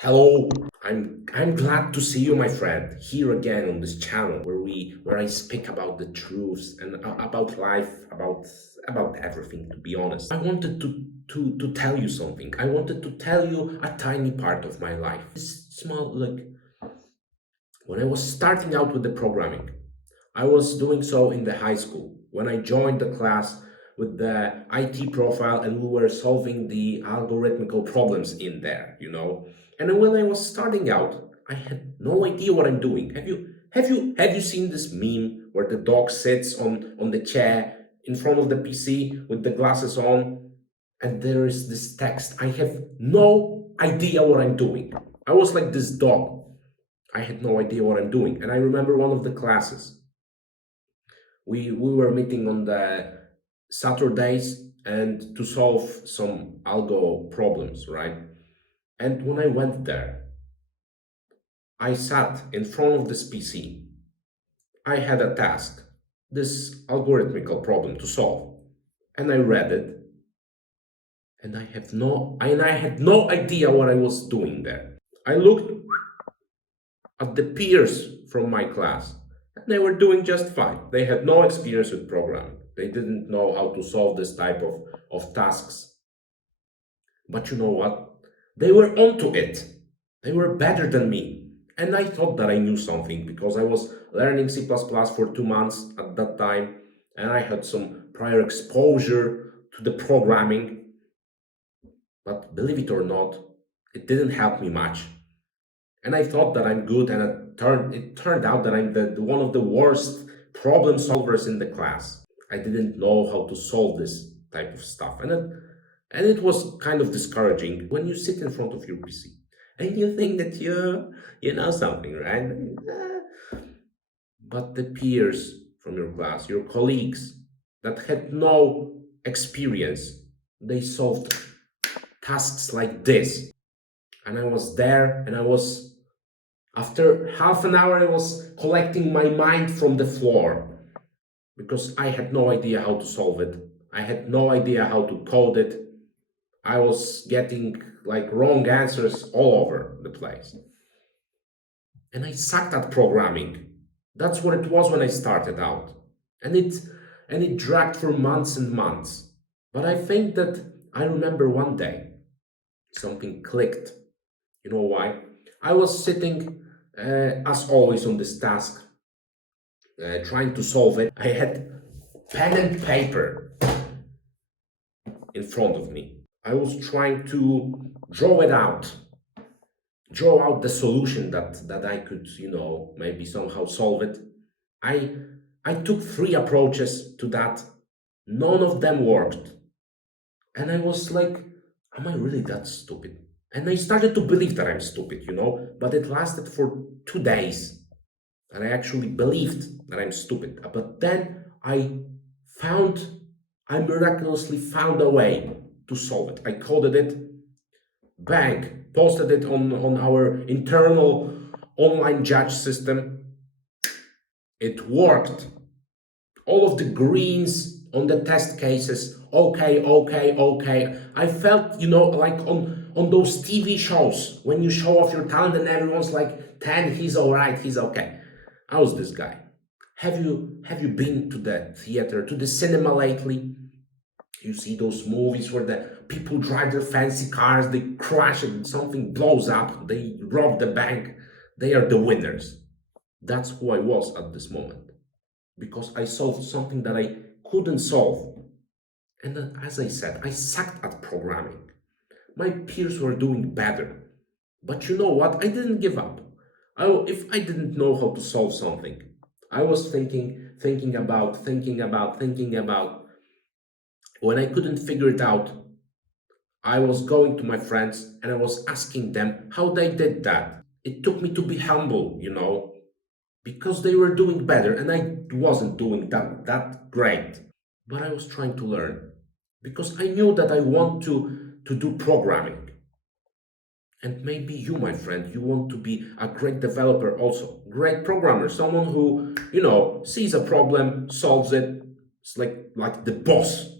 Hello, I'm glad to see you, my friend, here again on this channel where I speak about the truths and about life, about everything. To be honest, I wanted to tell you something. I wanted to tell you a tiny part of my life. This small, like when I was starting out with the programming. I was doing so in the high school when I joined the class with the IT profile and we were solving the algorithmical problems in there. And then when I was starting out, I had no idea what I'm doing. Have you seen this meme where the dog sits on the chair in front of the PC with the glasses on and there is this text? I have no idea what I'm doing. I was like this dog. I had no idea what I'm doing. And I remember one of the classes we were meeting on the Saturdays and to solve some algo problems, right? And when I went there, I sat in front of this PC. I had a task, this algorithmical problem to solve, and I read it, and I had no idea what I was doing there. I looked at the peers from my class, and they were doing just fine. They had no experience with programming. They didn't know how to solve this type of tasks. But you know what? They were onto it. They were better than me. And I thought that I knew something because I was learning C++ for 2 months at that time, and I had some prior exposure to the programming. But believe it or not, it didn't help me much. And I thought that I'm good, and it turned out that I'm one of the worst problem solvers in the class. I didn't know how to solve this type of stuff, and it was kind of discouraging when you sit in front of your PC and you think that you know something, right? But the peers from your class, your colleagues that had no experience, they solved tasks like this, and I was there, and after half an hour, I was collecting my mind from the floor because I had no idea how to solve it. I had no idea how to code it. I was getting like wrong answers all over the place. And I sucked at programming. That's what it was when I started out. And it dragged for months and months. But I think that I remember one day something clicked. You know why? I was sitting as always on this task, trying to solve it. I had pen and paper in front of me. I was trying to draw out the solution that I could, maybe somehow solve it. I I took three approaches to that. None of them worked. And I was like, am I really that stupid? And I started to believe that I'm stupid. But it lasted for 2 days. And I actually believed that I'm stupid. But then found, I miraculously found a way to solve it. I coded it, bang, posted it on our internal online judge system. It worked. All of the greens on the test cases, okay, okay, okay. I felt, like on those TV shows when you show off your talent and everyone's like 10, he's all right, he's okay. I was this guy. Have you been to the theater, to the cinema lately? You see those movies where the people drive their fancy cars, they crash and something blows up, they rob the bank, they are the winners. That's who I was at this moment because I solved something that I couldn't solve. And then, as I said, I sucked at programming. My peers were doing better. But you know what? I didn't give up. If I didn't know how to solve something, I was thinking about. When I couldn't figure it out, I was going to my friends and I was asking them how they did that. It took me to be humble, because they were doing better and I wasn't doing that great. But I was trying to learn because I knew that I want to do programming. And maybe you, my friend, you want to be a great developer also, great programmer, someone who, sees a problem, solves it. It's like the boss,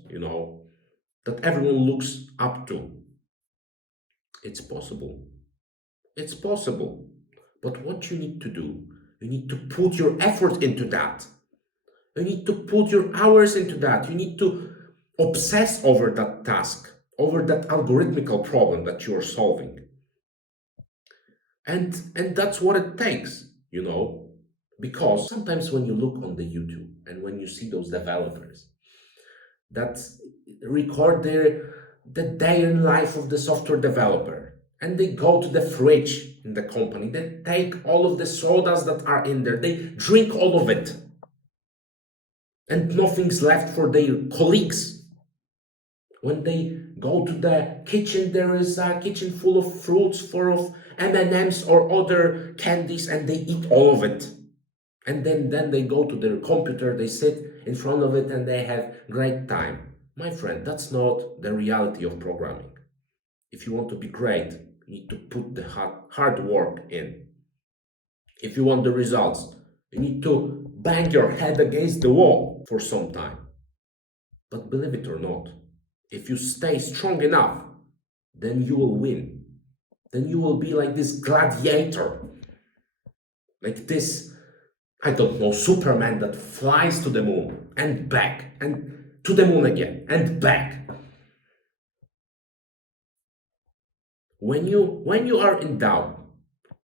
that everyone looks up to. It's possible. It's possible. But what you need to do, you need to put your effort into that. You need to put your hours into that. You need to obsess over that task, over that algorithmical problem that you're solving. And that's what it takes, because sometimes when you look on the YouTube and when you see those developers that record the day in life of the software developer, and they go to the fridge in the company, they take all of the sodas that are in there, they drink all of it, and nothing's left for their colleagues. When they go to the kitchen, there is a kitchen full of fruits, full of M&Ms or other candies, and they eat all of it. And then they go to their computer, they sit in front of it, and they have great time. My friend, that's not the reality of programming. If you want to be great, you need to put the hard work in. If you want the results, you need to bang your head against the wall for some time. But believe it or not, if you stay strong enough, then you will win. Then you will be like this gladiator, like this, I don't know, Superman that flies to the moon and back, and to the moon again and back. When you are in doubt,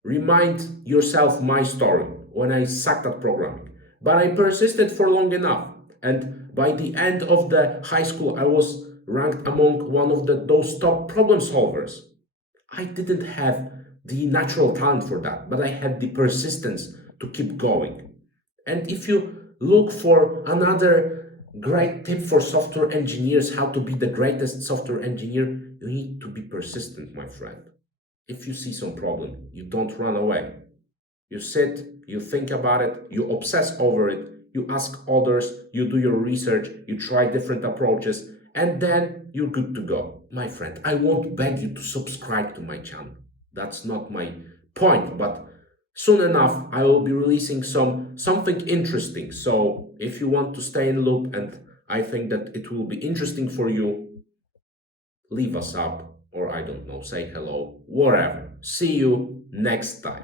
remind yourself my story when I sucked at programming. But I persisted for long enough, and by the end of the high school, I was ranked among one of those top problem solvers. I didn't have the natural talent for that, but I had the persistence to keep going. And if you look for another great tip for software engineers, how to be the greatest software engineer, you need to be persistent, my friend. If you see some problem, you don't run away. You sit, you think about it, you obsess over it, you ask others, you do your research, you try different approaches, and then you're good to go. My friend, I won't beg you to subscribe to my channel. That's not my point, but soon enough I will be releasing something interesting. So if you want to stay in loop and I think that it will be interesting for you, leave us up or I don't know, say hello, whatever. See you next time.